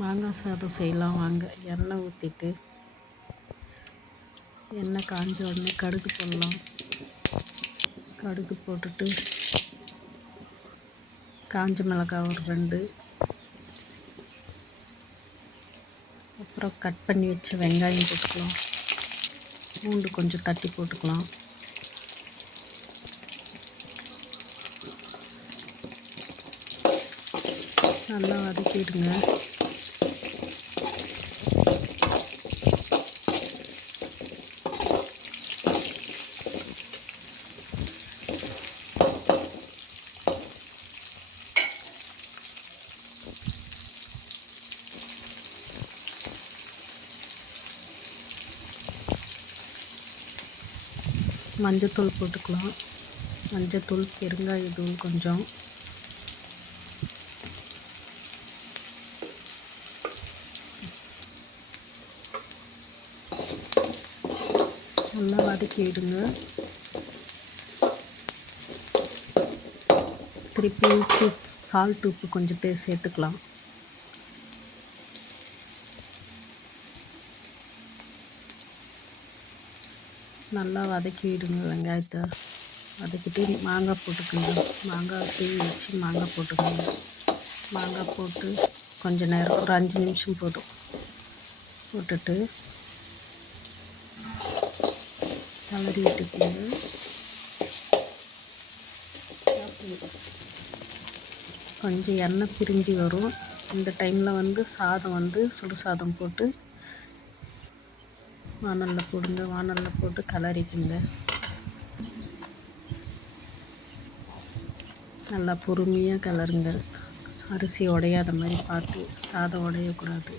மாங்காய் சாதம் செய்யலாம். வாங்க. எண்ணெய் ஊற்றிட்டு எண்ணெய் காஞ்ச உடனே கடுகு போடலாம். கடுகு போட்டுட்டு காஞ்ச மிளகாய் ஒரு ரெண்டு. அப்புறம் கட் பண்ணி வச்ச வெங்காயம் போட்டுக்கலாம். பூண்டு கொஞ்சம் தட்டி போட்டுக்கலாம். நல்லா வதக்கிடுங்க. மஞ்சத்தூள் போட்டுக்கலாம். மஞ்சத்தூள் பெருங்காயத்தூள் கொஞ்சம். நல்லா வதக்கி விடுங்க திருப்பி உப்பு சால்ட் உப்பு கொஞ்சம் சேர்த்துக்கலாம் நல்லா வதக்கி விடுங்க வெங்காயத்தை. வதக்கிட்டு மாங்காய் போட்டுக்கோங்க. மாங்காய் சீவி வச்சு மாங்காய் போட்டுக்கோங்க. மாங்காய் போட்டு கொஞ்ச நேரம் ஒரு அஞ்சு நிமிஷம் போதும். போட்டுட்டு கிளறி விட்டுக்கோங்க. கொஞ்சம் எண்ணெய் பிரிஞ்சு வரும். இந்த டைமில் வந்து சாதம் வந்து சுடு சாதம் போட்டு வானலில் போடுங்க வானலில் போட்டு கலரிக்குங்க நல்லா பொறுமையாக கலருங்க அரிசி உடையாத மாதிரி பார்த்து சாதம் உடையக்கூடாது.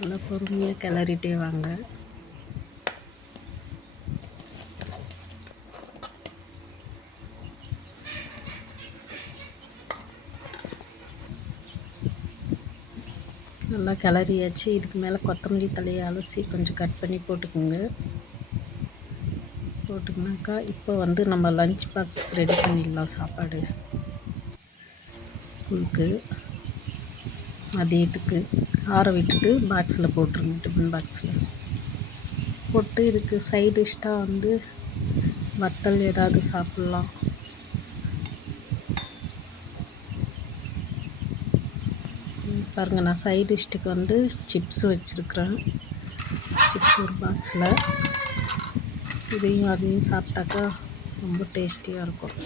நல்லா பொறுமையாக கிளறிட்டே வாங்க. நல்லா கிளறியாச்சு. இதுக்கு மேலே கொத்தமல்லி தலையை அலசி கொஞ்சம் கட் பண்ணி போட்டுக்கோங்க. போட்டுக்கினாக்கா இப்போ வந்து நம்ம லஞ்ச் பாக்ஸ்க்கு ரெடி பண்ணிடலாம் சாப்பாடு. ஸ்கூலுக்கு மதியத்துக்கு ஆற விட்டுட்டு பாக்ஸில் போட்டுருங்க டிஃபன் பாக்ஸில் போட்டு இதுக்கு சைட் வந்து வத்தல் ஏதாவது சாப்பிட்லாம். பாருங்கள் நான் சைட் டிஷ்ஷுக்கு வந்து சிப்ஸ் வச்சுருக்குறேன். சிப்ஸ் ஒரு பாக்ஸில் இதையும் அதையும் சாப்பிட்டாக்கா ரொம்ப டேஸ்டியாக இருக்கும்.